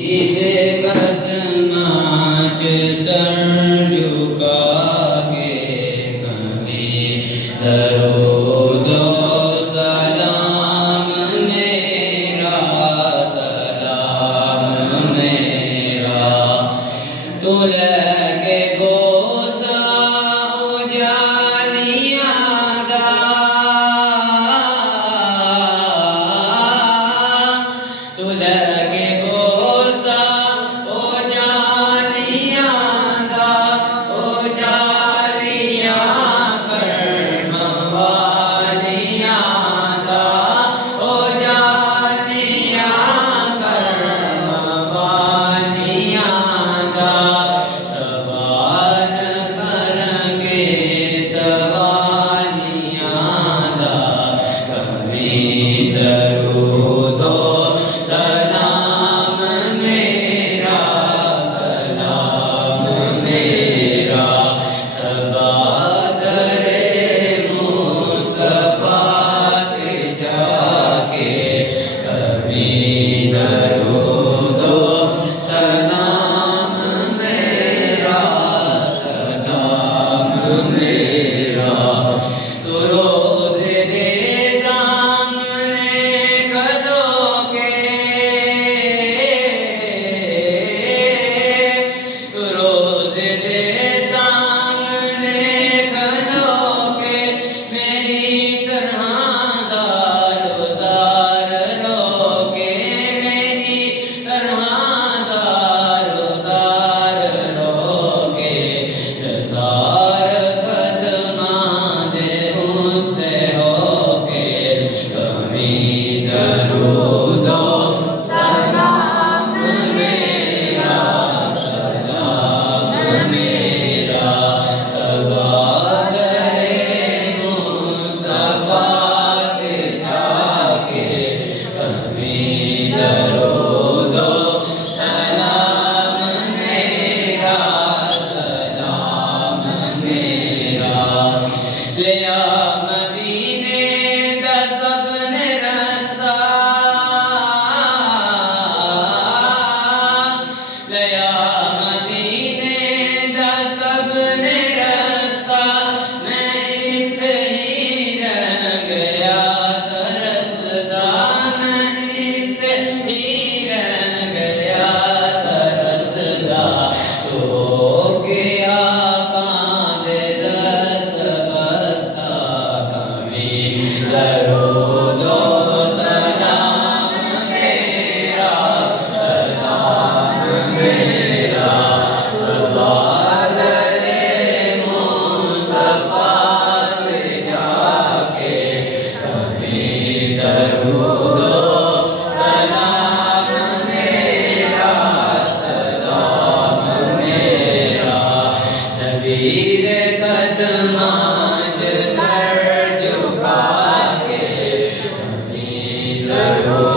दे कदमाच sir झुका के कभी दरूदो सलाम मेरा तू लगे बोसा उजालियां दा तू लगे बोसा उजालियां दा उजालियां करम वालियां दा उजालियां करम वालियां दा सवाल करके सवालियां दा कभी दरूदो सलाम मेरा सबा दरे मुस्तफा के जाके कभी दरूदो सलाम मेरा तू रोज़े दे सामने खड़ो के तू रोज़े दे सामने खड़ो के मेरी तरह ज़ारो ज़ार रोके मेरी तरह ज़ारो ज़ार रोके सार कदमां दे उत्ते होके कभी दरूदो सलाम मेरा सबा दरे मुस्तफा के जाके कभी दरूदो सलाम मेरा ले आ मदीने दा सबने रस्ता ले आ मदीने दा सबने रस्ता मैं इत्थे ही रह गया तरसदा मैं इत्थे ही रह गया तरसदा तो के आका दे दस्त बस्ता कभी दरूदो सलाम मेरा सबा दरे मुस्तफा के जाके कभी दरूदो सलाम मेरा नबी दे कदमां च सर झुका के कभी दरूदो